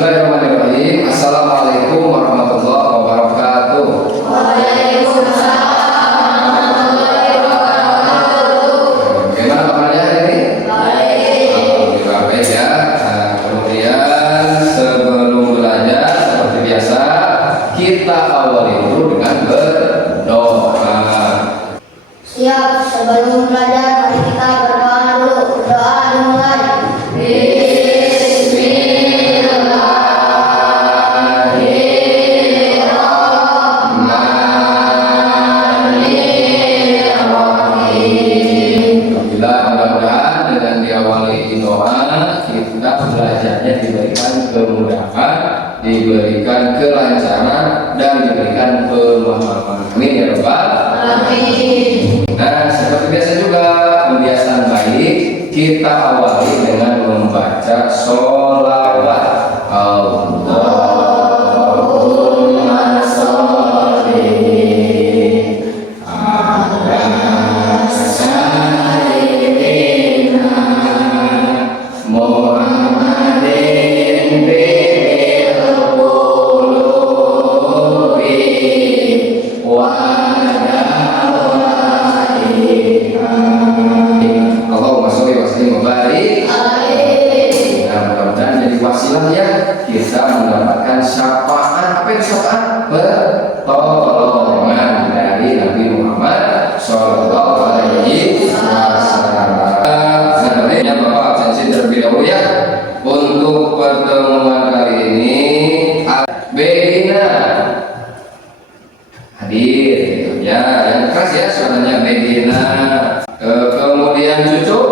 Bismillahirrahmanirrahim. Assalamualaikum warahmatullahi wabarakatuh. Waalaikumsalam warahmatullahi wabarakatuh. Gimana kabarnya hari ini? Baik. Alhamdulillah baik ya. Kemudian sebelum belajar seperti biasa kita awali dulu dengan berdoa. Siap, sebelum belajar mari kita berdoa dulu. Doa dimulai. Mudah-mudahan dengan diawali doa kita belajarnya diberikan kemudahan, diberikan kelancaran, dan diberikan pemahaman. Amin ya Rabbal Amin. Nah, seperti biasa juga kebiasaan baik kita awali dengan membaca sholawat. Allahumma sholli ala sayyidina Muhammadin bil qulubi wa Allahumma sholli wa sallim wa barik. Nah, mudah-mudahan jadi wasilah ya kita mendapatkan syafaat. Apa itu syafaat? Pertolongan dari Nabi Muhammad Sallallahu Alaihi Wasallam. Nah, baiknya Bapak absensi terlebih dahulu ya. Untuk pertemuan kali ini Bedina hadir gitu ya, yang keras ya suaranya Bedina. Kemudian cucu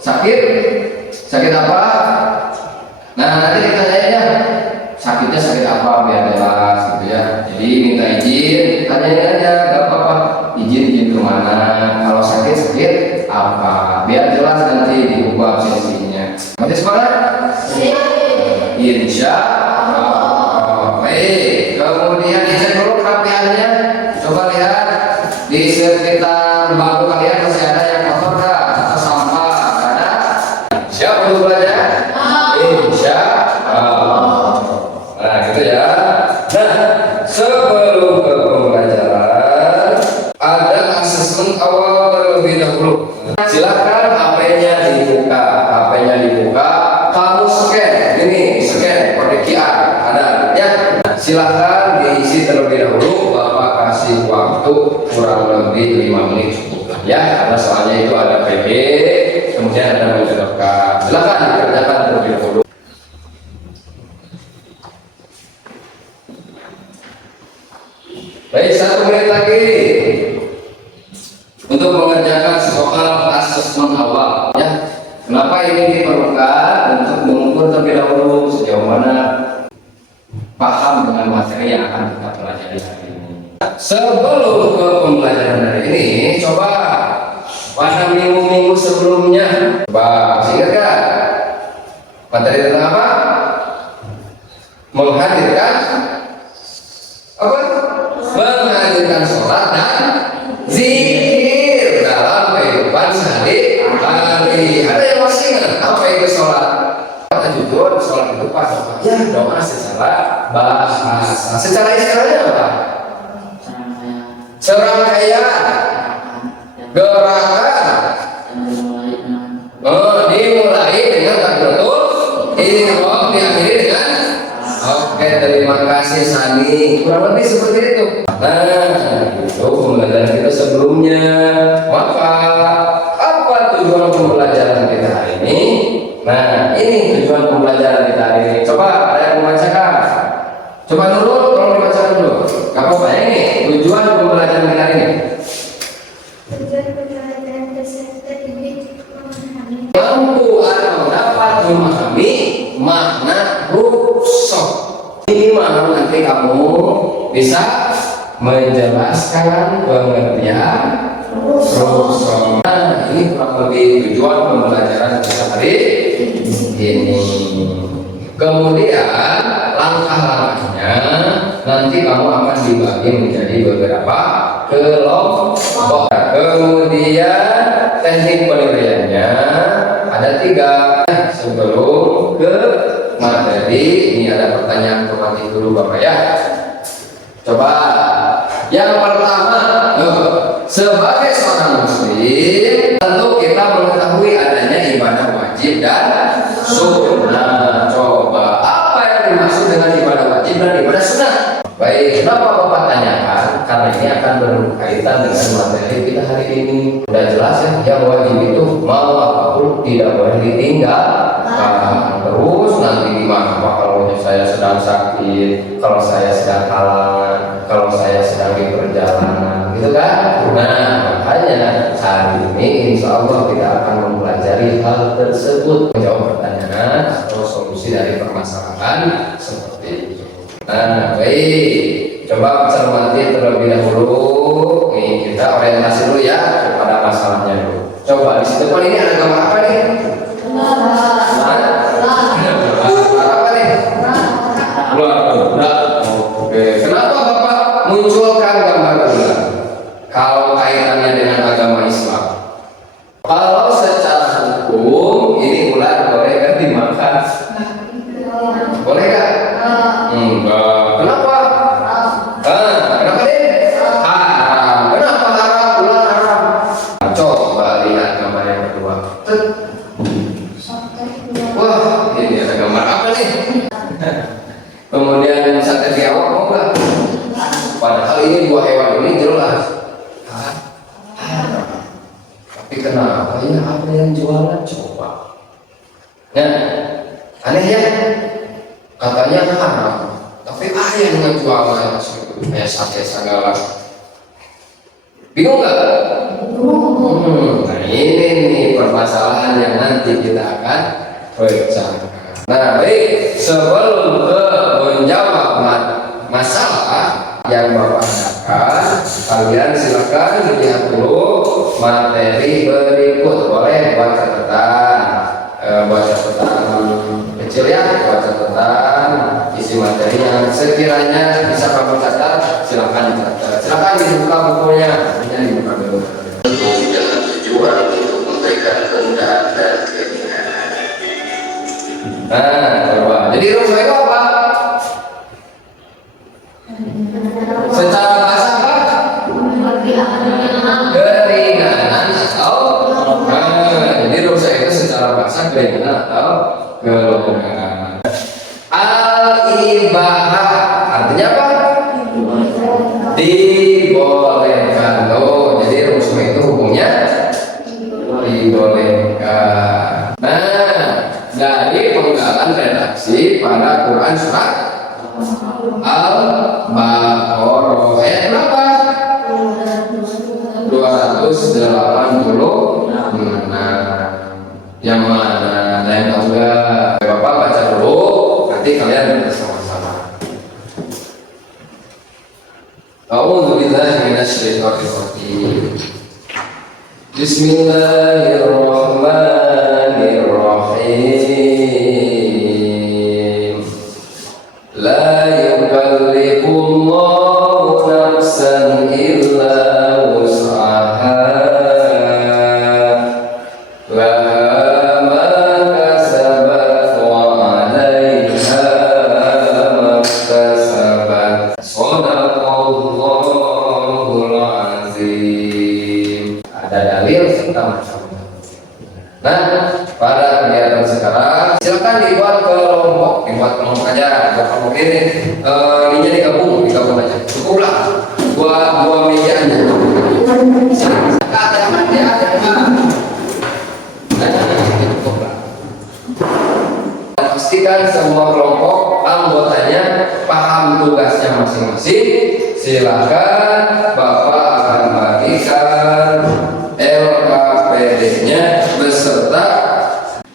sakit apa? Nah, nanti kita tanya ya, sakitnya sakit apa biar jelas gitu ya. Jadi minta izin, tanyain aja, gak apa-apa. Izin kemana? Kalau sakit apa? Biar jelas nanti di buku absensinya. Masih semangat? Insya Allah. Baik. Kemudian dicek dulu kerapiannya. Coba lihat di sekitar bangku kalian masih ada yang kotor nggak? Atau sampah? Ada? Siap untuk belajar? Insya Allah. Nah, gitu ya. Nah, sebelum ke pembelajaran ada asesmen awal terlebih dahulu. Silakan HP-nya dibuka, kamu scan, ini scan kode QR ada ya. Silakan diisi terlebih dahulu. Bapak kasih waktu kurang lebih 5 menit cukup lah ya, karena soalnya itu ada PB, kemudian ada menjelaskan. Silakan dikerjakan terlebih dahulu. Baik, 1 menit lagi untuk mengerjakan soal asesmen awal ya. Kenapa ini diperlukan? Untuk mengukur terlebih dahulu sejauh mana paham dengan materi yang akan kita pelajari hari ini. Sebelum ke pembelajaran hari ini, coba pada minggu-minggu sebelumnya, coba masih ingat kan? Materi tentang apa? Menghadirkan apa? Menghadirkan sholat dan zikir dalam kehidupan sehari-hari. Ada yang masih ingat apa itu sholat? Kata jujur, sholat itu pas ya doa secara bahasa. Secara istilahnya apa? Serangkaian gerakan. Dimulai dengan takbiratul ihram, diakhiri dengan oke, terima kasih Sani. Kurang lebih seperti itu. Nah, itu pembelajaran kita sebelumnya. Maka apa tujuan pembelajaran kita hari ini? Nah, ini tujuan pembelajaran kita hari ini. Coba ada yang membacakan. Coba dulu, tolong dibacakan dulu. Kamu bayang ini tujuan pembelajaran kita hari ini. Tujuan pembelajaran peserta didik memahami. Mampu atau dapat memahami makna rukhsah. Minimal nanti kamu bisa menjelaskan pengertian rukhsah. Nah, ini kurang lebih tujuan pembelajaran kita hari ini. Kemudian langkah-langkahnya nanti kamu akan dibagi menjadi beberapa kelompok. Kemudian teknik penilaiannya ada 3. sebelum ke materi ini ada pertanyaan otomatis dulu Bapak ya. Coba yang pertama, sebagai seorang muslim tentu kita mengetahui adanya ibadah wajib dan sunnah. Coba apa yang dimaksud dengan ibadah wajib dan ibadah sunnah? Baik, kenapa Bapak tanyakan? Karena ini akan berkaitan dengan materi kita hari ini. Sudah jelas ya, yang wajib itu mau apapun tidak boleh ditinggal. Terus nanti gimana Pak kalau saya sedang sakit, kalau saya sedang halangan, kalau saya sedang di perjalanan, gitu kan? Nah, makanya hari ini insya Allah kita akan mempelajari hal tersebut, menjawab pertanyaan atau solusi dari permasalahan seperti itu. Nah, baik, coba cermati terlebih dahulu. Nih, kita orientasi dulu ya kepada masalahnya dulu. Coba di situ ini ada gambar apa nih? Apa nih? Bulan. Oke, kenapa Bapak munculkan gambar bulan? Kalau kaitannya dengan agama Islam, kalau secara hukum ini bulan boleh kan dimakan? Boleh kan? Enggak. Kenapa? Kenapa deh? Haram. Kenapa haram? Bulan haram. Coba lihat gambar yang kedua. Wah, ini ada gambar apa nih? Kemudian sate biawak mau nggak? Padahal ini dua hewan ini jelas. Tapi kenapa ya apa yang jualan? Coba. Nah, aneh ya. Katanya haram, tapi ada yang ngejualan kayak sate segala. Bingung nggak? Nah ini nih permasalahan yang nanti kita akan bicarakan. Nah baik, sebelum ke menjawab masalah yang Bapak tanyakan, kalian silakan lihat dulu materi berikut. Boleh buat catatan, kecil ya, buat catatan isi materi yang sekiranya bisa kamu catat, silakan dicatat. Silakan dibuka bukunya, ini dibuka dulu. Dengan tujuan untuk memberikan kemudahan dan keringanan. Nah, coba. Jadi rumus itu apa? Secara bahasa apa? Keringanan atau jadi rumus itu secara bahasa keringanan atau kelonggaran. Al-ibahah artinya apa? Dibolehkan. Oh, jadi rumus itu hukumnya dibolehkan. Nah, dari penggalan redaksi pada Quran surat Al-Baqarah ayat berapa? 286. Yang mana? Yang tahu nggak? Bapak baca dulu, nanti kalian bersama-sama. A'udzu billahi minasyaitonir rajim. Bismillahirrahmanirrahim. La yukallifullahu nafsan illa wus'aha. Laha ma kasabat wa 'alaiha ma kasabat. Shadaqallahul azim. Ada dalil serta macamnya. Nah, pada kegiatan sekarang silakan dibuat kelompok aja. Kelompok ini ininya digabung aja. Cukuplah dua meja aja. Pastikan semua kelompok anggotanya paham tugasnya masing-masing. Silakan Bapak akan bagikan LKPD-nya beserta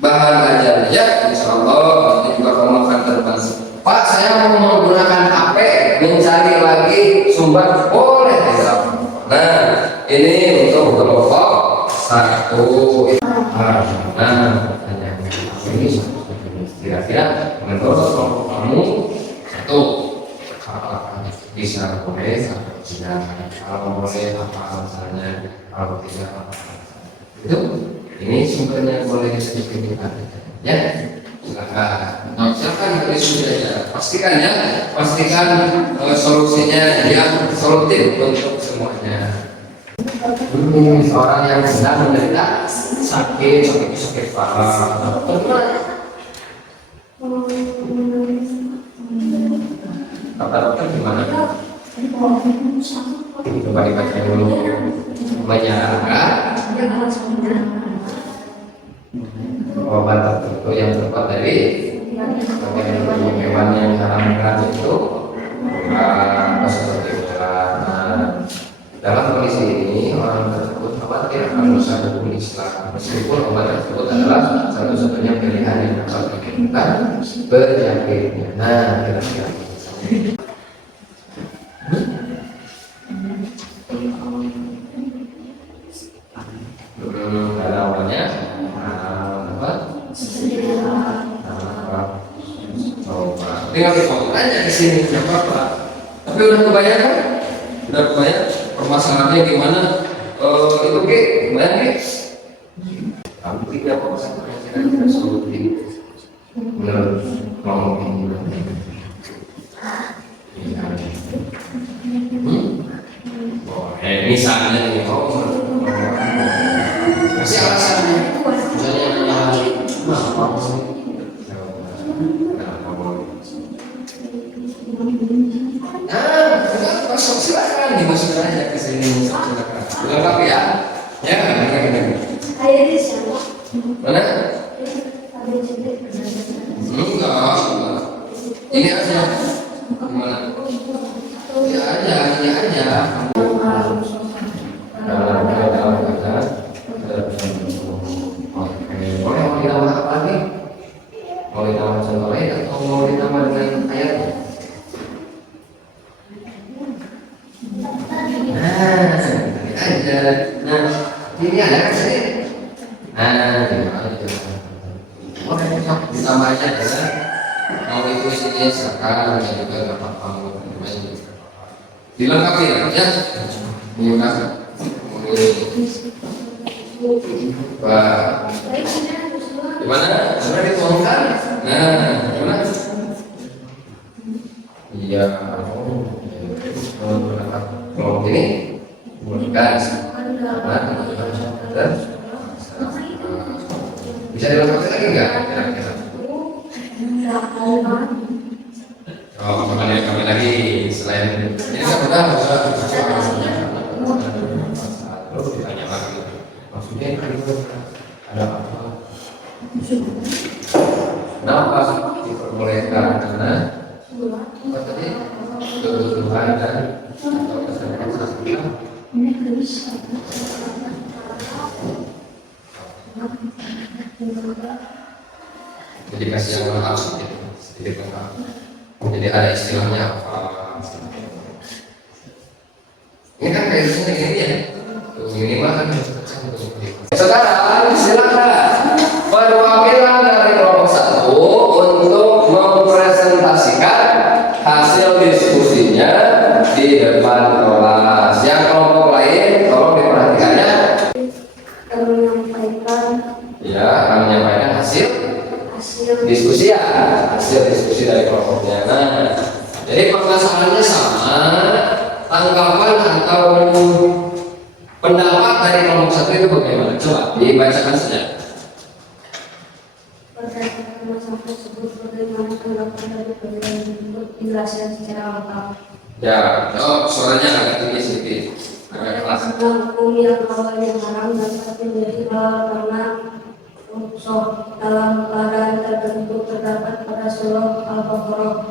bahan ajarnya. Insya Allah nanti juga kamu akan terbantu. Pak, saya mau menggunakan HP mencari lagi sumber, boleh tidak? Nah, ini untuk kelompok satu. Nah, ini kira-kira menurut kelompok kamu satu bisa boleh atau tidak, kalau boleh apa alasannya, kalau tidak apa itu ini sumbernya boleh sedikit. Ya, silakan. Nah, silakan berdiskusi aja. Pastikan ya, pastikan solusinya yang solutif untuk semuanya. Orang yang sedang menderita sakit parah. Kata dokter gimana? Coba dibaca dulu. Banyak obat tertentu yang terbuat dari hewan yang diharamkan itu seperti ular. Dalam kondisi ini orang tersebut khawatir akan dosa hukum Islam meskipun obat tersebut adalah satu-satunya pilihan yang dapat menyembuhkan penyakitnya. Nah, kira-kira ada awalnya apa? Tinggal dipotong aja di sini nggak apa-apa. Tapi udah kebayang kan? Udah kebayang permasalahannya gimana? Itu ke, kebayang ke? Tapi tidak apa-apa. Kira-kira solutif. Menurut ngomong misalnya nih, kasih alasannya. Masuk silakan dimasukkan aja ke sini. Silakan. Lengkap ya? Ya, mana? Enggak. Ini aja. Gimana? Ini aja. Boleh mau ditambah apa lagi? Mau ditambah contoh lain atau mau ditambah dengan ayatnya? Aja. Nah, ini ada kan sini? Boleh ditambah aja ya. Mau itu isinya silakan, juga nggak apa-apa. Dilengkapi ya? Dilengkapi. Wah, gimana? Sudah dituangkan? Nah, gimana? Iya. Kalau ini, bukan. Bisa dilengkapi lagi nggak? Kira-kira. Oh, makanya kami lagi selain ini kan udah terus ditanya lagi maksudnya ada apa? Kenapa diperbolehkan? Karena apa tadi kebutuhan dan atau kesadaran sosial. Jadi kasih yang lengkap sedikit lengkap. Jadi ada istilahnya apa? Ini kan kayak gini ya. Minimal kan sekarang silakan perwakilan dari kelompok 1 untuk mempresentasikan hasil diskusinya di depan kelas. Yang kelompok lain tolong diperhatikannya. Akan menyampaikan hasil diskusi ya, hasil diskusi dari kelompoknya. Nah, jadi permasalahannya sama, tanggapan atau pendapat dari kelompok 1 itu bagaimana? Coba dibacakan saja. Berdasarkan masalah tersebut, bagaimana tanggapan dari perbedaan tersebut dijelaskan secara lengkap. Ya, suaranya agak tinggi sedikit, agak keras. Hukum yang awalnya haram dapat menjadi halal karena unsur dalam keadaan tertentu terdapat pada surah Al-Baqarah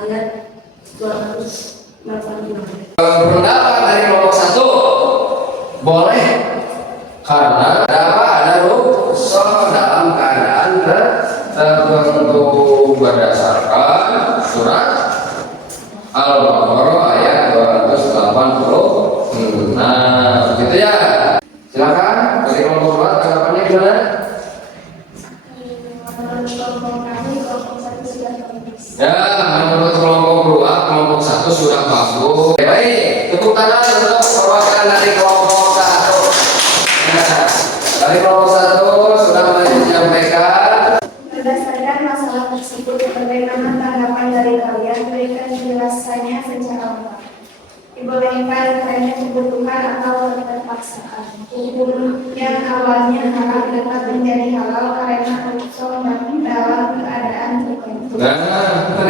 ayat 285. Pendapat dari kelompok 1 boleh karena ada rukhsah dalam keadaan tertentu berdasarkan surat Al-Baqarah ayat 280. Nah, begitu ya. Silakan dari kelompok 2 tanggapannya gimana? Ya, menurut kelompok 2, kelompok 1 sudah bagus. Baik, tepuk tangan untuk perwakilan dari kelompok 1. Nah, dari kelompok 1 sudah menyampaikan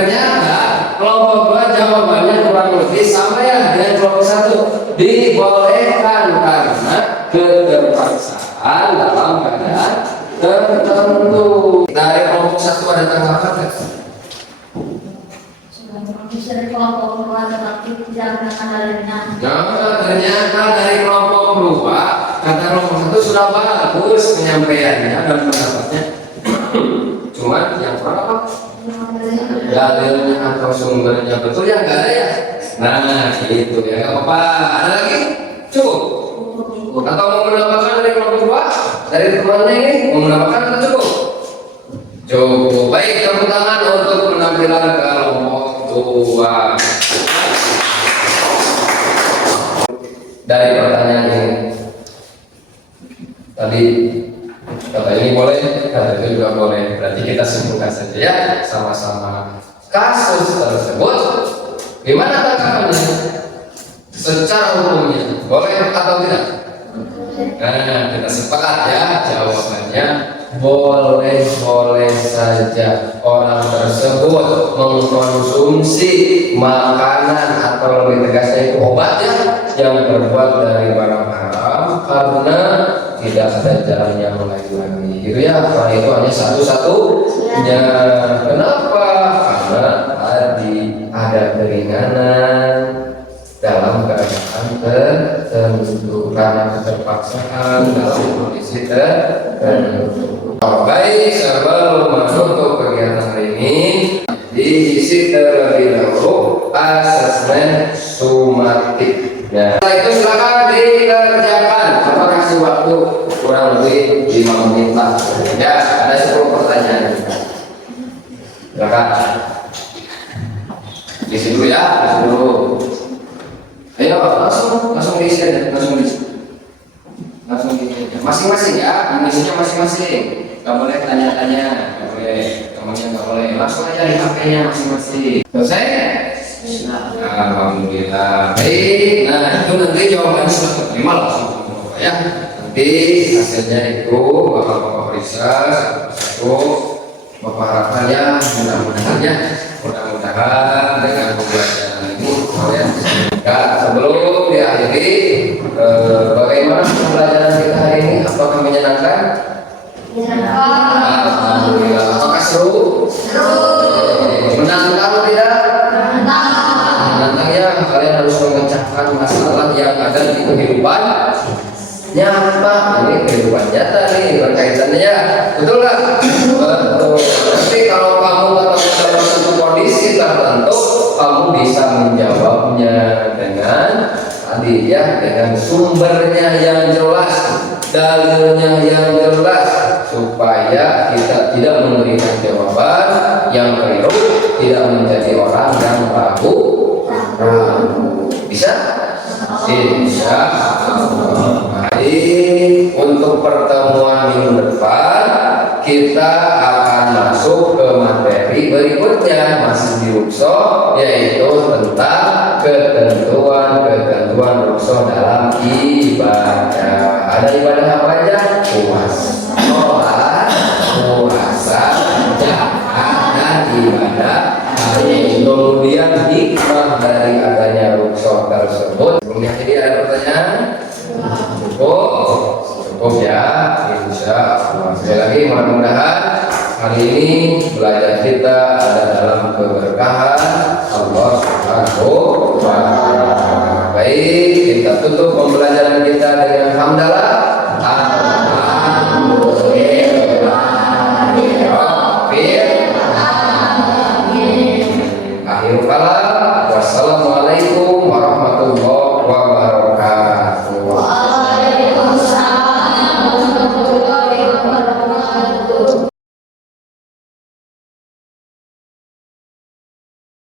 ternyata kelompok 2 jawabannya kurang lebih sama ya dengan kelompok 1. Dibolehkan karena keterpaksaan dalam keadaan tertentu. Dari kelompok 1 ada tanggapan nggak? Dari kelompok 2 tetapi tidak akan dalilnya. Nah, ternyata dari kelompok 2 kata kelompok 1 sudah bagus penyampaiannya dan pendapatnya. Cuman yang kurang apa? Dalilnya atau sumbernya betul ya nggak ada ya. Nah gitu ya, nggak apa-apa. Ada lagi? Cukup. Atau mau menambahkan dari kelompok 2 dari temannya ini mau menambahkan atau cukup? Cukup. Baik, tepuk tangan untuk penampilan kelompok 2. Dari pertanyaan ini tadi kata ini boleh, kata itu juga boleh. Berarti kita simpulkan saja ya sama-sama. Kasus tersebut gimana tanggapannya? Secara hukumnya boleh atau tidak? Nah, kita sepakat ya jawabannya boleh saja orang tersebut mengkonsumsi makanan atau lebih tegasnya itu obat ya yang terbuat dari barang haram karena tidak ada jalan yang lain lagi gitu ya. Karena itu hanya satu-satunya. Kenapa? Karena tadi ada keringanan dalam keadaan tertentu karena keterpaksaan dalam kondisi tertentu. Baik, sebelum menutup kegiatan hari ini diisi terlebih dahulu asesmen sumatik. Nah, setelah itu silakan dikerjakan. Coba kasih waktu kurang lebih 5 menit lah. Ya, ada 10 pertanyaan. Silakan. Isi dulu ya, isi dulu. Ayo langsung diisi aja, langsung diisi. Masing-masing ya, isinya masing-masing. Gak boleh tanya-tanya, gak boleh, temannya gak boleh. Langsung aja di HP-nya masing-masing. Selesai? Alhamdulillah. Baik, nah itu nanti jawabannya sudah terima langsung ya. Nanti hasilnya itu bakal Bapak periksa satu-satu. Bapak harapkan ya mudah-mudahan dengan pembelajaran ini kalian ya sebelum diakhiri bagaimana pembelajaran kita hari ini? Apakah menyenangkan? Alhamdulillah. Apakah seru? Menantang atau tidak? Menantang ya. Kalian harus memecahkan masalah yang ada di kehidupan nyata. Ini kehidupan nyata nih berkaitannya ya. Betul nggak? Betul. Tapi kalau kamu dalam satu kondisi tertentu, kamu bisa menjawabnya dengan tadi ya, dengan sumbernya yang jelas, dalilnya yang jelas, supaya kita tidak memberikan jawaban yang keliru, tidak menjadi orang yang ragu. Bisa? Bisa. Baik, untuk pertemuan minggu depan kita akan masuk ke materi berikutnya masih di Rukso, yaitu tentang ketentuan Rukso dalam ibadah. Ada ibadah apa aja? Puasa, dan ibadah. Kemudian hikmah dari adanya Rukso tersebut. Sebelumnya jadi ada pertanyaan? Cukup ya, insya Allah. Sekali lagi mudah-mudahan hari ini belajar kita ada dalam keberkahan Allah Subhanahu wa Ta'ala. Baik, kita tutup pembelajaran kita dengan hamdalah. Akhir kalam. Wassalamualaikum